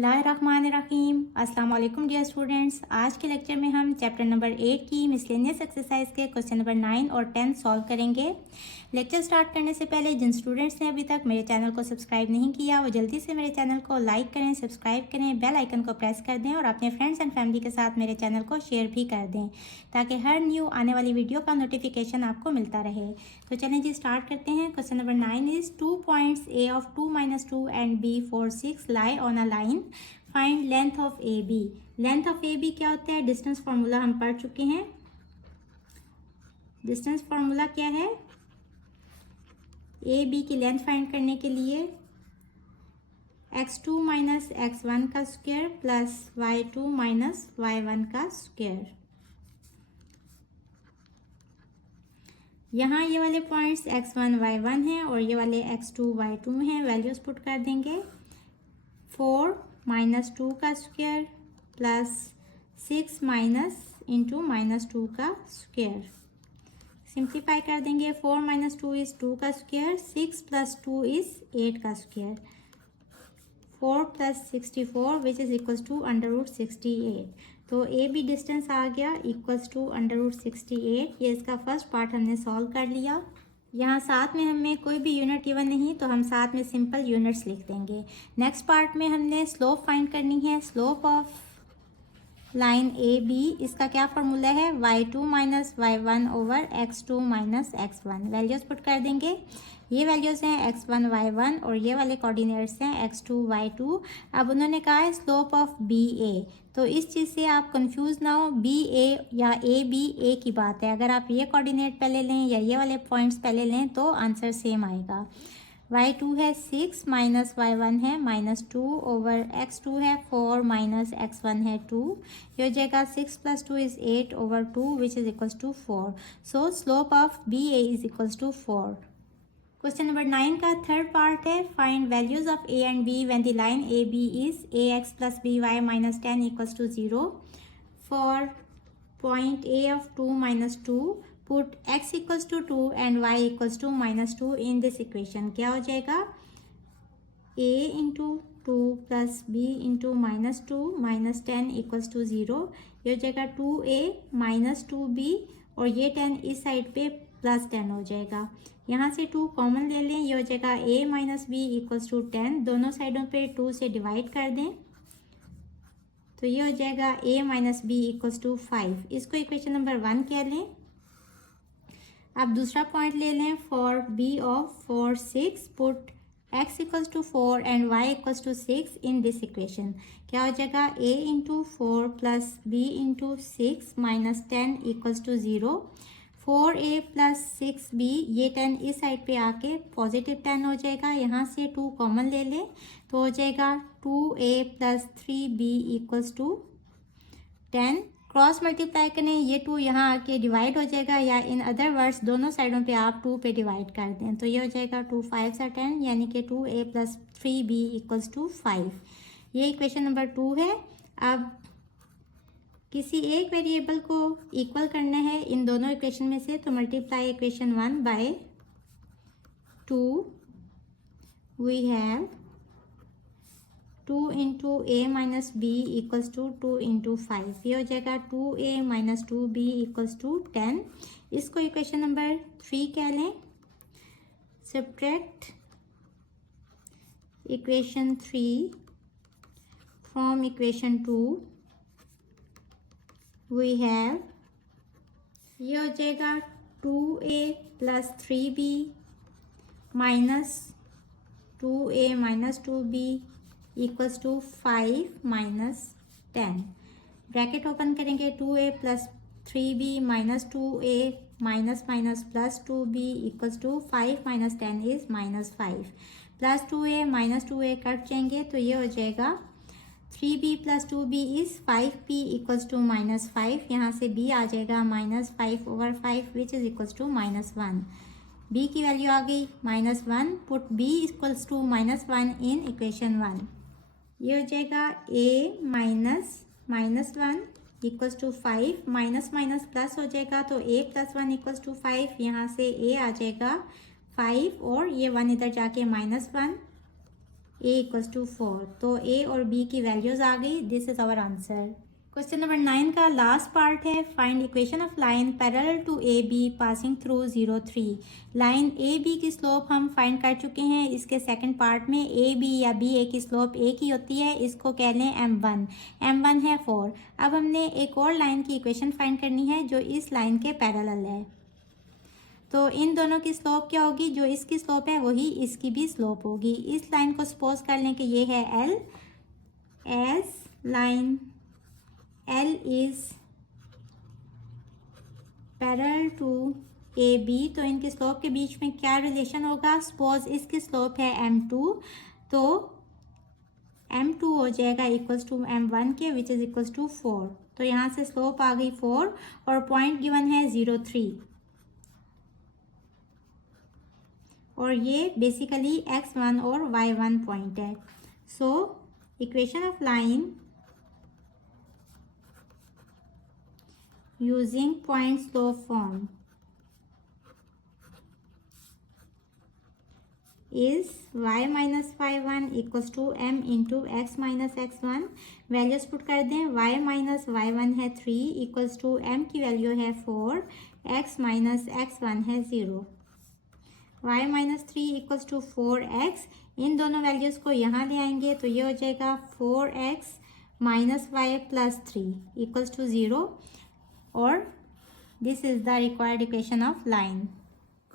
बिस्मिल्लाहिर्रहमानिर्रहीम। अस्सलाम वालेकुम डियर स्टूडेंट्स। आज के लेक्चर में हम चैप्टर नंबर 8 की मिसलेनियस एक्सरसाइज के क्वेश्चन नंबर 9 और 10 सॉल्व करेंगे। लेक्चर स्टार्ट करने से पहले जिन स्टूडेंट्स ने अभी तक मेरे चैनल को सब्सक्राइब नहीं किया वो जल्दी से मेरे चैनल को लाइक करें, सब्सक्राइब करें, बेल आइकन को प्रेस कर दें और अपने फ्रेंड्स एंड फैमिली के साथ मेरे चैनल को शेयर भी कर दें ताकि हर न्यू आने वाली वीडियो का नोटिफिकेशन आपको मिलता रहे। तो चलें जी स्टार्ट करते हैं। Question number 9 is 2 points A of 2 minus 2 and B 4 6 lie on a line. Find length of AB. Length of AB क्या होता है? डिस्टेंस फॉर्मूला हम पढ़ चुके हैं। डिस्टेंस फॉर्मूला क्या है? AB की लेंथ फाइंड करने के लिए x2 माइनस x1 का square plus y2 minus y1 का स्क्वायर। यहाँ ये वाले पॉइंट्स x1 y1 हैं और ये वाले x2 y2 हैं। वैल्यूज पुट कर देंगे। 4 माइनस 2 का square plus 6 minus into minus 2 का स्क्वायर। सिंप्लीफाई कर देंगे। 4 माइनस 2 इज 2 का स्क्वायर, 6 प्लस 2 इज 8 का square. 4 plus 64 which is equals to √68। तो ए बी डिस्टेंस आ गया इक्वल्स टू √68। ये इसका फर्स्ट पार्ट हमने सॉल्व कर लिया। यहाँ साथ में हमें कोई भी यूनिट गिवन नहीं तो हम साथ में सिंपल यूनिट्स लिख देंगे। नेक्स्ट पार्ट में हमने स्लोप फाइंड करनी है। Slope of line A B, इसका क्या फॉर्मूला है? y2 minus y1 over x2 minus x1। Values put कर देंगे। ये वैल्यूज हैं x1 y1 और ये वाले कोऑर्डिनेट्स हैं x2 y2। अब उन्होंने कहा है स्लोप ऑफ बी ए, तो इस चीज़ से आप कंफ्यूज ना हो। बी ए या ए बी ए की बात है। अगर आप ये कोऑर्डिनेट पहले लें या ये वाले पॉइंट्स पहले लें तो आंसर सेम आएगा। y2 है 6 माइनस y1 है -2 ओवर x2 है 4 माइनस x1 है 2। ये हो जाएगा 6 plus 2 is 8 over 2 which is equals to 4। So slope of B A is equals to 4। Question number 9 का थर्ड पार्ट है। Find values of A and B when the line A B is ax plus by minus 10 equals to 0 for point a of 2 minus 2। Put x equals to 2 and y equals to -2 in this equation. क्या हो जाएगा? a into 2 plus b into -2 minus 10 equals to 0। ये हो जाएगा 2a minus 2b और ये 10 इस side पे प्लस 10 हो जाएगा। यहाँ से 2 कॉमन ले लें। ये हो जाएगा a minus b equals to 10। दोनों साइडों पे 2 से डिवाइड कर दें तो ये हो जाएगा a minus b equals to 5। इसको इक्वेशन नंबर 1 कह लें। अब दूसरा पॉइंट ले लें। For B of 4 6 put x equals to 4 and y equals to 6 in this equation. क्या हो जाएगा? a into 4 plus b into 6 minus 10 equals to 0। 4a plus 6b, ये 10 इस साइड पे आके पॉजिटिव 10 हो जाएगा। यहाँ से 2 कॉमन ले लें तो हो जाएगा 2a plus 3b equals to 10। Cross multiply करें, ये 2 यहाँ आके डिवाइड हो जाएगा या इन अदर वर्ड्स दोनों साइडों पे आप 2 पे डिवाइड कर दें तो ये हो जाएगा 2 5 सा 10 यानी कि 2a plus 3b equals to 5। ये इक्वेशन नंबर 2 है। अब किसी एक वेरिएबल को इक्वल करना है इन दोनों इक्वेशन में से तो multiply equation 1 by 2। We have 2 into a minus B equals to 2 into 5। ये हो जाएगा 2a minus 2b equals to 10। इसको इक्वेशन नंबर 3 कह लें। Subtract equation 3 from equation 2। We have, ये हो जाएगा 2a plus 3b minus 2a minus 2b equals to 5 minus 10। Bracket open करेंगे। 2a plus 3b minus 2a minus minus plus 2b equals to 5 minus 10 is -5। Plus 2a minus 2a cut जाएंगे तो ये हो जाएगा 3b plus 2b is 5b equals to -5। यहाँ से b आ जाएगा -5 over 5 which is equals to -1। b की वैल्यू आ गई -1। Put b equals to -1 in equation 1। ये हो जाएगा a minus -1 equals to 5 minus minus plus हो जाएगा तो a प्लस 1 इक्वल्स टू 5। यहाँ से a आ जाएगा 5 और ये 1 इधर जाके -1 a इक्वल्स टू 4। तो a और b की वैल्यूज आ गई। This is our answer. Question number 9 का लास्ट पार्ट है, find equation of line parallel to A B passing through 0 3। Line A B की स्लोप हम फाइंड कर चुके हैं। इसके सेकंड पार्ट में ए बी या बी ए की स्लोप एक ही होती है, इसको कह लें m1। m1 है 4। अब हमने एक और लाइन की इक्वेशन फाइंड करनी है जो इस लाइन के पैरेलल है। तो इन दोनों की स्लोप क्या होगी, जो इसकी स्लोप है वही इसकी भी स्लोप होगी। इस लाइन को सपोज कर लें कि ये है L, as line L is parallel to A B. तो इनके स्लोप के बीच में क्या रिलेशन होगा, सपोज इसकी स्लोप है m2, तो m2 हो जाएगा इक्वल्स टू m1 के, विच इज इक्वल्स टू 4। तो यहाँ से स्लोप आ गई 4 और पॉइंट गिवन है 0 3, और ये बेसिकली x1 और y1 पॉइंट है। So equation of line using point slope form is y minus y1 equals to m into x minus x1। Values put कर दें, y माइनस y1 है 3 इक्वल्स टू m की value है 4, x minus x1 है 0। y minus 3 equals to 4x। इन दोनों values को यहाँ ले आएंगे तो ये हो जाएगा 4x minus Y plus 3 equals to 0, और this is the required equation of line.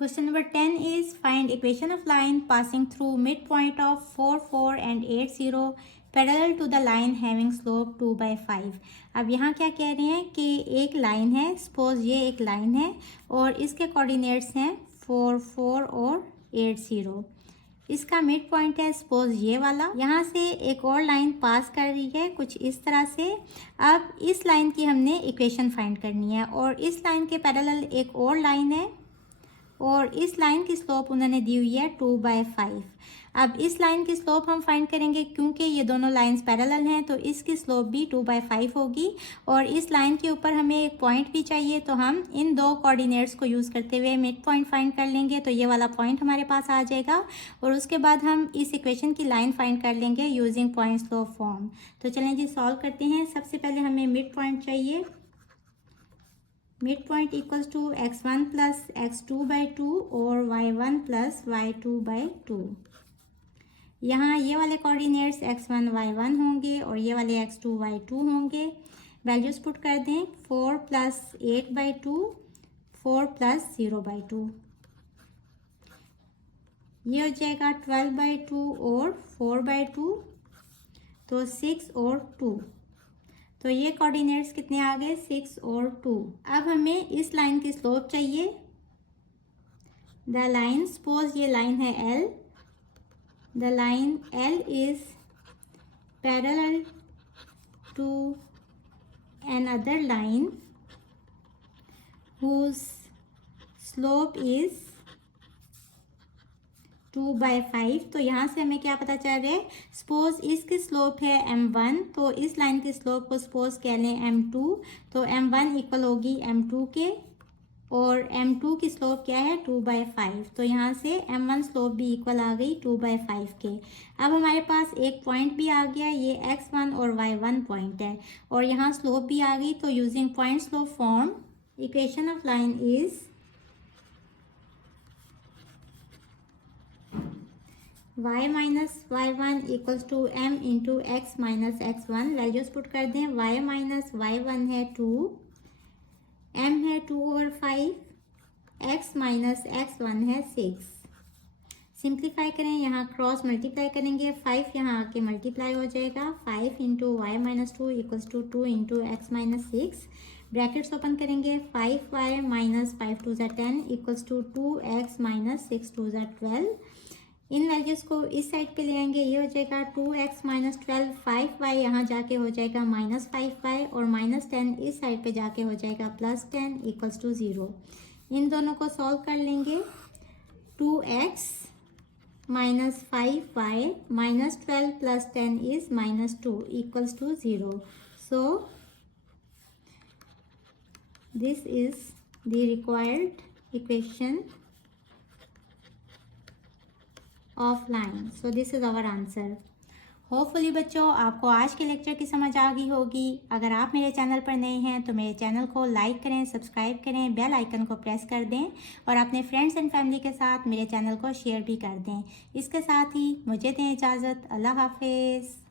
Question number 10 is find equation of line passing through mid point of 4 4 and 8 0 parallel to the line having slope 2/5। अब यहाँ क्या कह रहे हैं कि एक line है, सपोज ये एक लाइन है और इसके कोऑर्डिनेट्स हैं 4 4 और 8 0। इसका मिड पॉइंट है सपोज ये वाला। यहाँ से एक और लाइन पास कर रही है कुछ इस तरह से। अब इस लाइन की हमने इक्वेशन फाइंड करनी है, और इस लाइन के पैरेलल एक और लाइन है और इस लाइन की स्लोप उन्होंने दी हुई है 2/5। अब इस लाइन की स्लोप हम फाइंड करेंगे, क्योंकि ये दोनों लाइंस पैरेलल हैं तो इसकी स्लोप भी 2/5 होगी, और इस लाइन के ऊपर हमें एक पॉइंट भी चाहिए, तो हम इन दो कोऑर्डिनेट्स को यूज़ करते हुए मिड पॉइंट फाइंड कर लेंगे। तो ये वाला पॉइंट हमारे पास आ जाएगा, और उसके बाद हम इस इक्वेशन की लाइन फाइंड कर लेंगे यूजिंग पॉइंट स्लोप फॉर्म। तो चलें जी सॉल्व करते हैं। सबसे पहले हमें मिड पॉइंट चाहिए। Mid point equals to x1 plus x2/2 और y1 प्लस y2/2। यहाँ ये वाले कोऑर्डिनेट्स x1 y1 होंगे और ये वाले x2 y2 होंगे। वैल्यूज पुट कर दें, 4 प्लस 8/2, 4 प्लस 0/2, ये हो जाएगा 12/2 और 4/2, तो 6 और 2। तो ये कोऑर्डिनेट्स कितने आ गए, 6 और 2। अब हमें इस लाइन की स्लोप चाहिए। द लाइन, सपोज ये लाइन है L, the line L is parallel to another line whose slope is 2/5। तो यहाँ से हमें क्या पता चल रहा है, सपोज इसकी स्लोप है m1, तो इस लाइन की स्लोप को सपोज कह लें m2, तो m1 इक्वल होगी m2 के, और m2 की स्लोप क्या है 2/5। तो यहाँ से m1 स्लोप भी इक्वल आ गई 2/5 के। अब हमारे पास एक पॉइंट भी आ गया, ये x1 और y1 पॉइंट है, और यहाँ स्लोप भी आ गई। तो using point slope form equation of line is y minus y1 equals to m into x minus x1। Values put कर दें, y माइनस y1 है 2, m है 2/5, x माइनस x1 है 6। सिंप्लीफाई करें, यहाँ क्रॉस मल्टीप्लाई करेंगे, 5 यहाँ आके मल्टीप्लाई हो जाएगा, 5 into Y minus 2 equals to 2 into X minus 6। Brackets open करेंगे, 5y minus 5 2 10 equals to 2x minus 6 2 12। इन वैल्यूज़ को इस साइड पे ले आएंगे, ये हो जाएगा 2x माइनस 12, 5y यहाँ जाके हो जाएगा माइनस 5y, और माइनस 10 इस साइड पे जाके हो जाएगा प्लस 10 इक्वल्स टू 0। इन दोनों को सॉल्व कर लेंगे, 2x minus 5y minus 12 plus 10 is minus 2 equals to 0। So this is the required equation of line. So this is our answer. Hopefully बच्चों आपको आज के लेक्चर की समझ आ गई होगी। अगर आप मेरे चैनल पर नए हैं तो मेरे चैनल को लाइक करें, सब्सक्राइब करें, बेल आइकन को प्रेस कर दें और अपने फ्रेंड्स एंड फैमिली के साथ मेरे चैनल को शेयर भी कर दें। इसके साथ ही मुझे दें इजाज़त। अल्लाह हाफिज़।